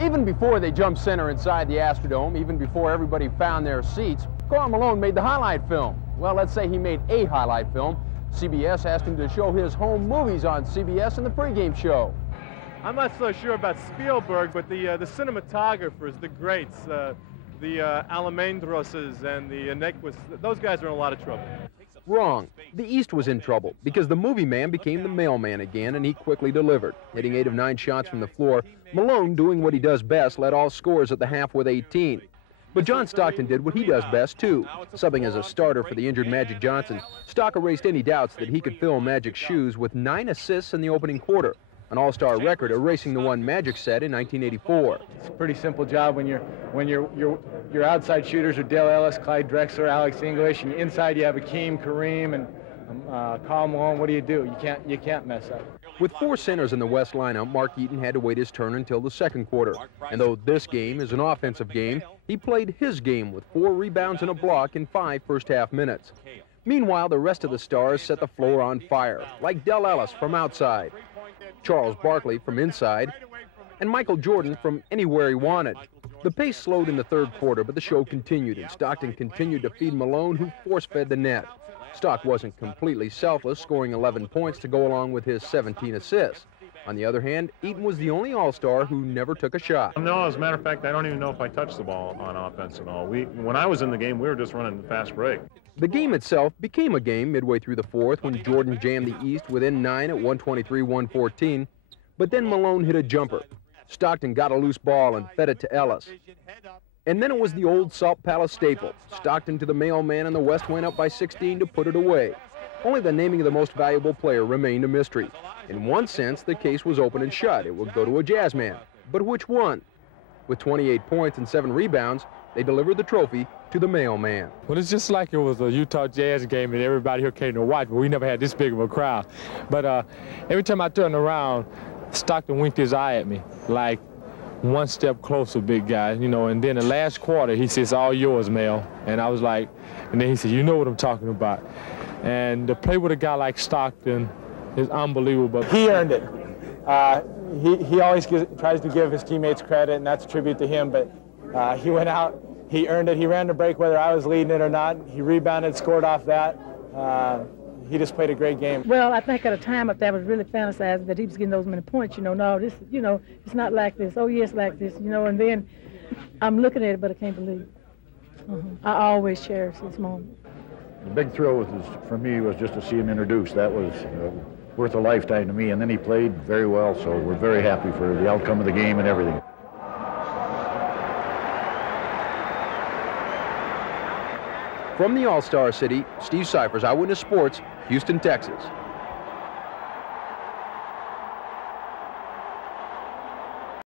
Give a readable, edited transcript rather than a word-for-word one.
Even before they jumped center inside the Astrodome, even before everybody found their seats, Karl Malone made the highlight film. Well, let's say he made a highlight film. CBS asked him to show his home movies on CBS in the pregame show. I'm not so sure about Spielberg, but the cinematographers, the greats, the Almendroses and the Enequis, those guys are in a lot of trouble. Wrong. The East was in trouble because the movie man became the mailman again, and he quickly delivered. Hitting 8 of 9 shots from the floor, Malone, doing what he does best, led all scorers at the half with 18. But John Stockton did what he does best, too. Subbing as a starter for the injured Magic Johnson, Stock erased any doubts that he could fill Magic's shoes with 9 assists in the opening quarter, an all-star record, erasing the one Magic set in 1984. It's a pretty simple job when your outside shooters are Dale Ellis, Clyde Drexler, Alex English, and inside you have Akeem, Kareem, and Karl Malone. What do? You can't mess up. With 4 centers in the West lineup, Mark Eaton had to wait his turn until the second quarter. And though this game is an offensive game, he played his game with 4 rebounds and a block in 5 first-half minutes. Meanwhile, the rest of the stars set the floor on fire, like Dale Ellis from outside, Charles Barkley from inside, and Michael Jordan from anywhere he wanted. The pace slowed in the third quarter, but the show continued, and Stockton continued to feed Malone, who force-fed the net. Stock wasn't completely selfless, scoring 11 points to go along with his 17 assists. On the other hand, Eaton was the only all-star who never took a shot. No, as a matter of fact, I don't even know if I touched the ball on offense at all. When I was in the game, we were just running the fast break. The game itself became a game midway through the fourth when Jordan jammed the East within 9 at 123-114, but then Malone hit a jumper. Stockton got a loose ball and fed it to Ellis. And then it was the old Salt Palace staple. Stockton to the mailman, and the West went up by 16 to put it away. Only the naming of the most valuable player remained a mystery. In one sense, the case was open and shut. It would go to a Jazzman. But which one? With 28 points and 7 rebounds, they delivered the trophy to the mailman. Well, it's just like it was a Utah Jazz game and everybody here came to watch, but we never had this big of a crowd. But every time I turned around, Stockton winked his eye at me, like, one step closer, big guy, you know. And then the last quarter, he says, all yours, Mel. And I was like, and then he said, you know what I'm talking about. And to play with a guy like Stockton is unbelievable. He earned it. He always tries to give his teammates credit, and that's a tribute to him. But he went out, he earned it. He ran the break whether I was leading it or not. He rebounded, scored off that. He just played a great game. Well, I think at a time up there I was really fantasizing that he was getting those many points. You know, no, this, you know, it's not like this. Oh, yes, like this. You know, and then I'm looking at it, but I can't believe it. I always cherish this moment. The big thrill for me was just to see him introduced. That was worth a lifetime to me. And then he played very well, so we're very happy for the outcome of the game and everything. From the All-Star City, Steve Cyphers, Eyewitness Sports, Houston, Texas.